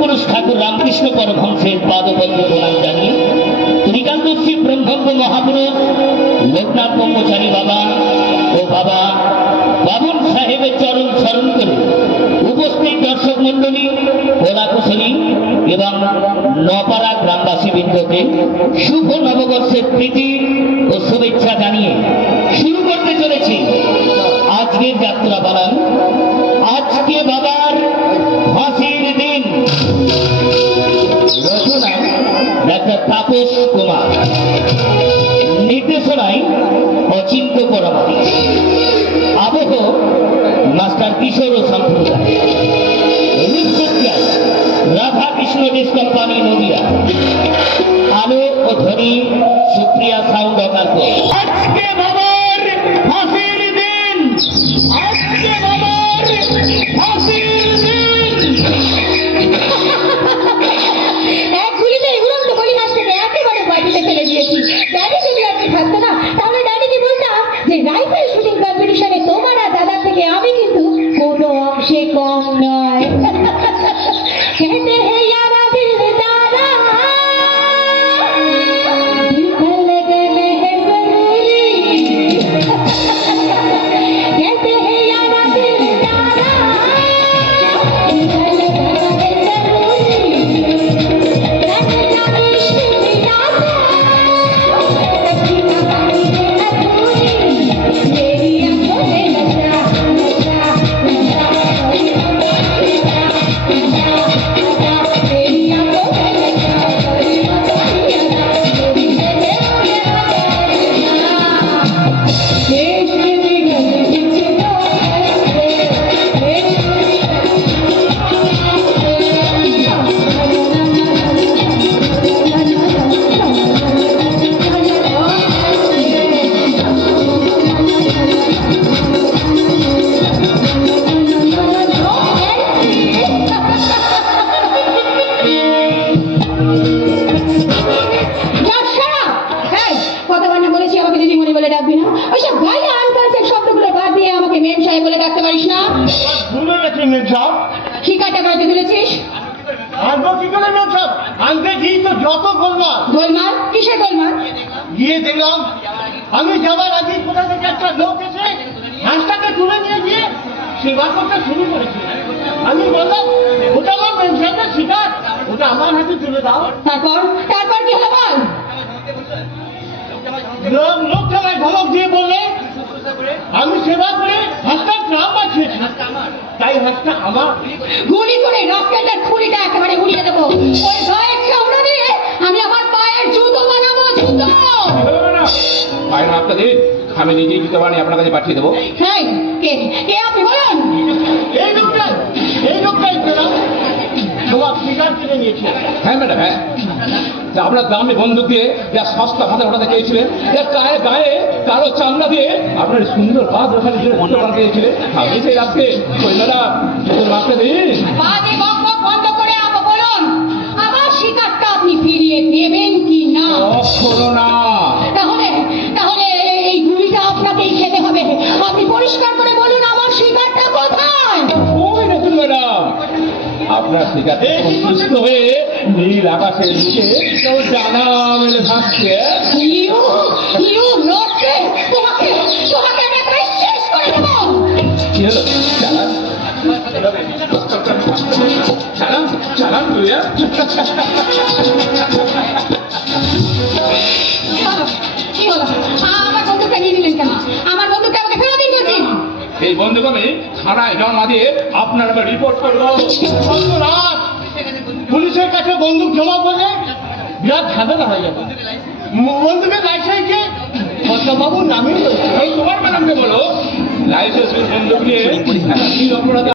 পুরুষ ঠাকুর রামকৃষ্ণ পরমহংসের পাদপদ্ম প্রণাম জানিয়ে ত্রিকালদর্শী ব্রহ্মজ্ঞ মহাপুরুষ লোকনাথ ব্রহ্মচারী বাবা ও বাবা বাবুল সাহেবের চরণ স্মরণ করে উপস্থিত দর্শক মন্ডলী কলাকুশলী এবং নপাড়া গ্রামবাসী বৃন্দকে শুভ নববর্ষের প্রীতি ও শুভেচ্ছা জানিয়ে শুরু করতে চলেছি আজকের যাত্রা বানান। আজকে বাবার ফাঁসির দিন। রচনা ডাক্তার তাপস কুমার, নির্দেশনায় অচিন্ত পরমাণু, আবহ মাস্টার কিশোর ও সম্প্রদায়, রাধা কৃষ্ণ ডিস কোম্পানি নদিয়া, আলো ও ধ্বনি সুপ্রিয়া সাউন্ড অকার্য। আজকে বাবার ফাঁসির দিন। আজকে বাবার ফাঁসির দিন। এক গুলিতে উড়ন্ত বলি হাসটাকে একেবারে বাড়িতে ফেলে দিয়েছি। ড্যাডি যদি আপনি থাকতো না তাহলে ড্যাডিকে বলতাম যে রাইফেল শুটিং কম্পিটিশনে তোমার আর দাদা থেকে আমি কিন্তু কোনো অংশে কম নয়। कहते हैं यारा दिलदारा दिल का लगन है जरूरी। कहते हैं यारा दिलदारा दिल का लगन है जरूरी। रंग इश्क मिलाता सच्ची कहानी है अधूरी। मेरी आंखों में नशा नशा नशा আমি যাবার আগে কোথা থেকে একটা লোক এসে হাঁসটাকে তুলে নিয়ে গিয়ে সেবা করতে শুরু করেছে। আমি বললাম ওটা আমার মেনসাইডের শিকার, ওটা আমার হাতে তুলে দাও। তারপর তারপর কি হলো বল? লোকটা আমায় ধমক দিয়ে বললে আমি সেবা করে হাঁসটার প্রাণ বাঁচিয়েছি, তাই হাঁসটা আমার। গুলি করে রকেটের খুলিটা একেবারে উড়িয়ে দেবো। ওই গায়ের চামড়া দিয়ে আমি আমার পায়ের জুতো বানাবো, জুতো। পায়ের মাপটা দিন, আমি নিজেই জুতো বানিয়ে আপনার কাছে পাঠিয়ে দেবো। হ্যাঁ, কে কে আপনি বলুন? এই লোকটাই তোমার শিকার কিনে নিয়েছে। হ্যাঁ ম্যাডাম, হ্যাঁ, আপনার দামে বন্দুক দিয়ে যা সস্তা ভাতা ওঠাতে চেয়েছিলেন, গায়ে গায়ে কালো চামড়া দিয়ে আপনার সুন্দর কাজ ওখানে চেয়েছিলেন। আপনি সেই রাত্রে মাপটা দিন। বাজে বকবক বন্ধ করে আমাকে বলুন, আমার শিকারটা আপনি ফিরিয়ে দেবেন কি না? কখনো না। তাহলে তাহলে এই গুলিটা আপনাকেই খেতে হবে। আপনি পরিষ্কার করে বলুন আমার শিকারটা কোথায়? ওই দেখুন ম্যাডাম, আপনার শিকারটা সুস্থ হয়ে নীল আকাশের নিচে ডানা মেলে ভাসছে। তোমাকে তোমাকে আমি একবার শেষ করে দেবো। কি হলো? চালান চালান চালান তুই। কি হলো? আমার বন্ধুটা নিয়ে নিলেন কেন? আমার বন্ধুটা আমাকে ফেরত দিন বলছি। এই বন্ধুকে আমি থানায় জমা দিয়ে আপনার রিপোর্ট করবো। পুলিশের কাছে বন্দুক জমা করে বিরাট ঝামেলা হয়ে যাবে। বন্দুকের লাইসেন্সে বাবুর নামে তোমার ম্যাডামকে বলো লাইসেন্স বন্দুক নিয়ে অপরাধ